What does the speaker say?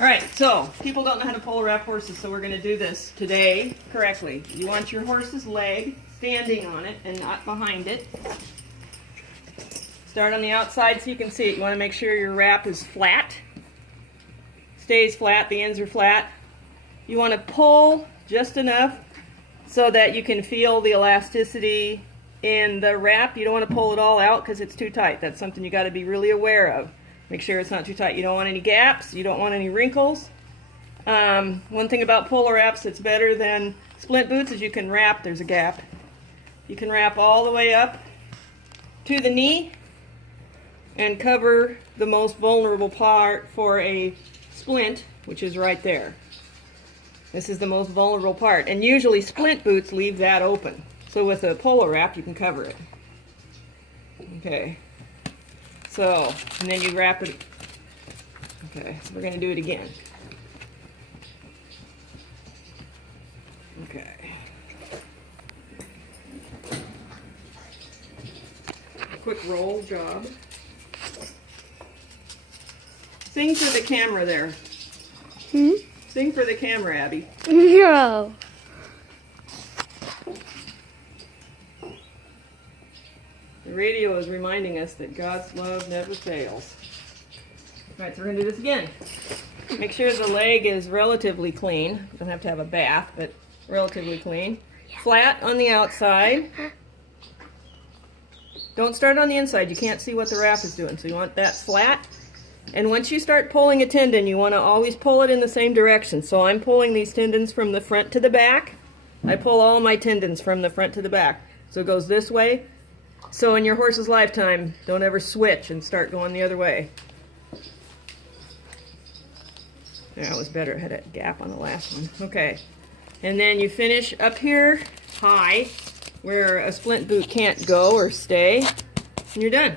Alright, so people don't know how to polo wrap horses, so we're going to do this today correctly. You want your horse's leg standing on it and not behind it. Start on the outside so you can see it. You want to make sure your wrap is flat. Stays flat, the ends are flat. You want to pull just enough so that you can feel the elasticity in the wrap. You don't want to pull it all out because it's too tight. That's something you got to be really aware of. Make sure it's not too tight. You don't want any gaps. You don't want any wrinkles. One thing about polo wraps that's better than splint boots is you can wrap. There's a gap. You can wrap all the way up to the knee and cover the most vulnerable part for a splint, which is right there. This is the most vulnerable part. And usually splint boots leave that open. So with a polo wrap, you can cover it. Okay. So, and then you wrap it. Okay, so we're going to do it again. Okay. Quick roll job. Sing for the camera there. Hmm? Sing for the camera, Abby. No. The radio is reminding us that God's love never fails. Alright, so we're going to do this again. Make sure the leg is relatively clean. You don't have to have a bath, but relatively clean. Flat on the outside. Don't start on the inside. You can't see what the wrap is doing, so you want that flat. And once you start pulling a tendon, you want to always pull it in the same direction. So I'm pulling these tendons from the front to the back. I pull all my tendons from the front to the back. So it goes this way. So in your horse's lifetime, don't ever switch and start going the other way. That was better. I had a gap on the last one. Okay. And then you finish up here high where a splint boot can't go or stay. And you're done.